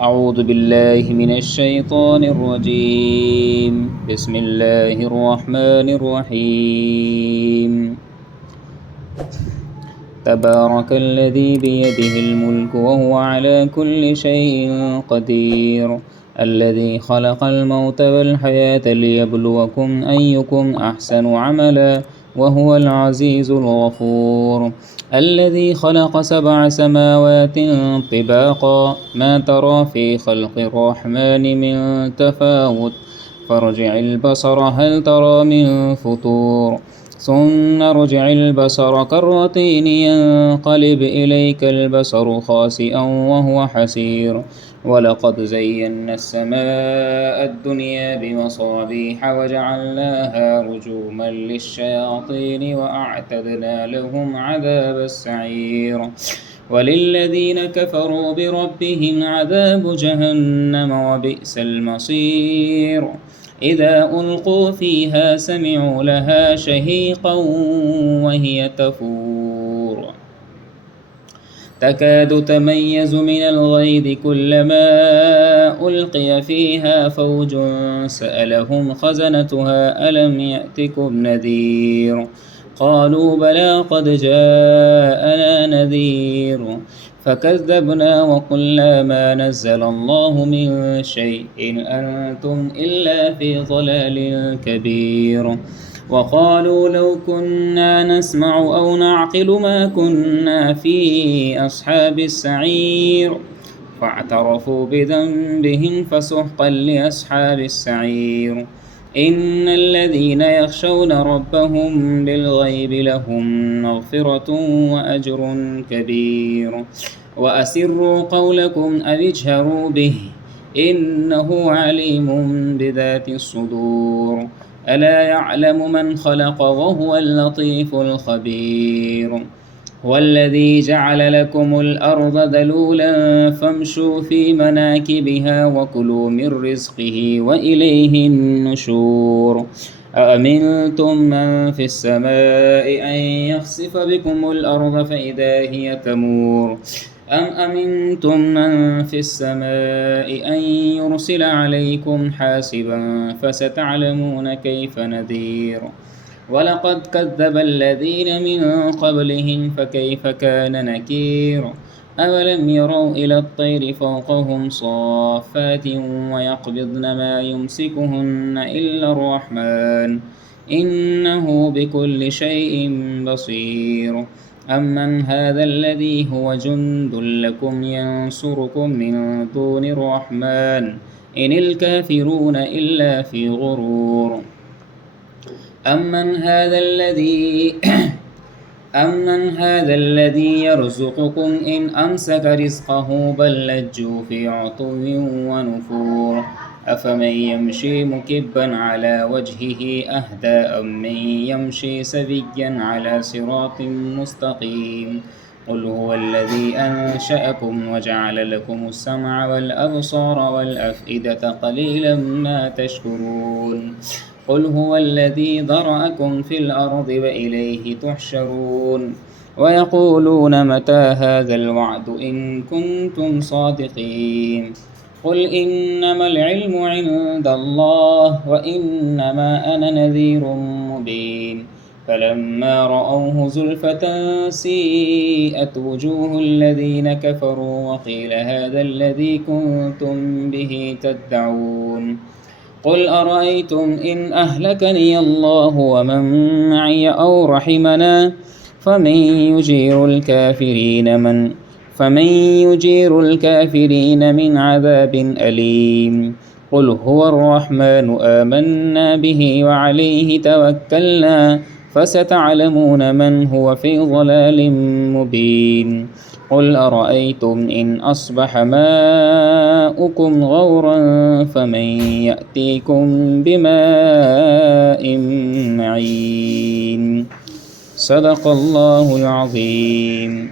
أعوذ بالله من الشيطان الرجيم. بسم الله الرحمن الرحيم. تبارك الذي بيده الملك وهو على كل شيء قدير، الذي خلق الموت والحياة ليبلوكم أيكم أحسن عملا وهو العزيز الغفور. الذي خلق 7 سماوات طباقا ما ترى في خلق الرحمن من تفاوت، فارجع البصر هل ترى من فطور، ثم ارجع البصر كرتين ينقلب إليك البصر خاسئا وهو حسير. ولقد زينا السماء الدنيا بمصابيح وجعلناها رجوما للشياطين وأعتدنا لهم عذاب السعير. وللذين كفروا بربهم عذاب جهنم وبئس المصير. إذا ألقوا فيها سمعوا لها شهيقا وهي تفور، تكاد تميز من الغيظ كلما ألقي فيها فوج سألهم خزنتها ألم يأتكم نذير، قالوا بلى قد جاءنا نذير، فكذبنا وقلنا ما نزل الله من شيء إن أنتم إلا في ضلال كبير. وقالوا لو كنا نسمع أو نعقل ما كنا في أصحاب السعير، فاعترفوا بذنبهم فسحقا لأصحاب السعير. إن الذين يخشون ربهم بالغيب لهم مغفرة وأجر كبير. وأسروا قولكم أو اجهروا به إنه عليم بذات الصدور. ألا يعلم من خلق وهو اللطيف الخبير. هو الذي جعل لكم الأرض ذلولا فامشوا في مناكبها وكلوا من رزقه وإليه النشور. أأمنتم من في السماء أن يخسف بكم الأرض فإذا هي تمور، أم أمنتم من في السماء أن يرسل عليكم حاسبا فستعلمون كيف نذير. ولقد كذب الذين من قبلهم فكيف كان نكير. أولم يروا إلى الطير فوقهم صافات ويقبضن ما يمسكهن إلا الرحمن إنه بكل شيء بصير. أمن هذا الذي هو جند لكم ينصركم من دون الرحمن إن الكافرون إلا في غرور. أمن هذا الذي يرزقكم إن أمسك رزقه بل لجوا في عتو ونفور. أفمن يمشي مكبا على وجهه أهدى أمن يمشي سويا على صراط مستقيم. قل هو الذي أنشأكم وجعل لكم السمع والأبصار والأفئدة قليلا ما تشكرون. قل هو الذي ذرأكم في الأرض وإليه تحشرون. ويقولون متى هذا الوعد إن كنتم صادقين. قل إنما العلم عند الله وإنما أنا نذير مبين. فلما رأوه زلفة سيئت وجوه الذين كفروا وقيل هذا الذي كنتم به تدعون. قل أرأيتم إن أهلكني الله ومن معي أو رحمنا فمن يجير الكافرين من عذاب أليم. قل هو الرحمن آمنا به وعليه توكلنا فستعلمون من هو في ضلال مبين. قل أرأيتم إن أصبح ماؤكم غورا فمن يأتيكم بماء معين. صدق الله العظيم.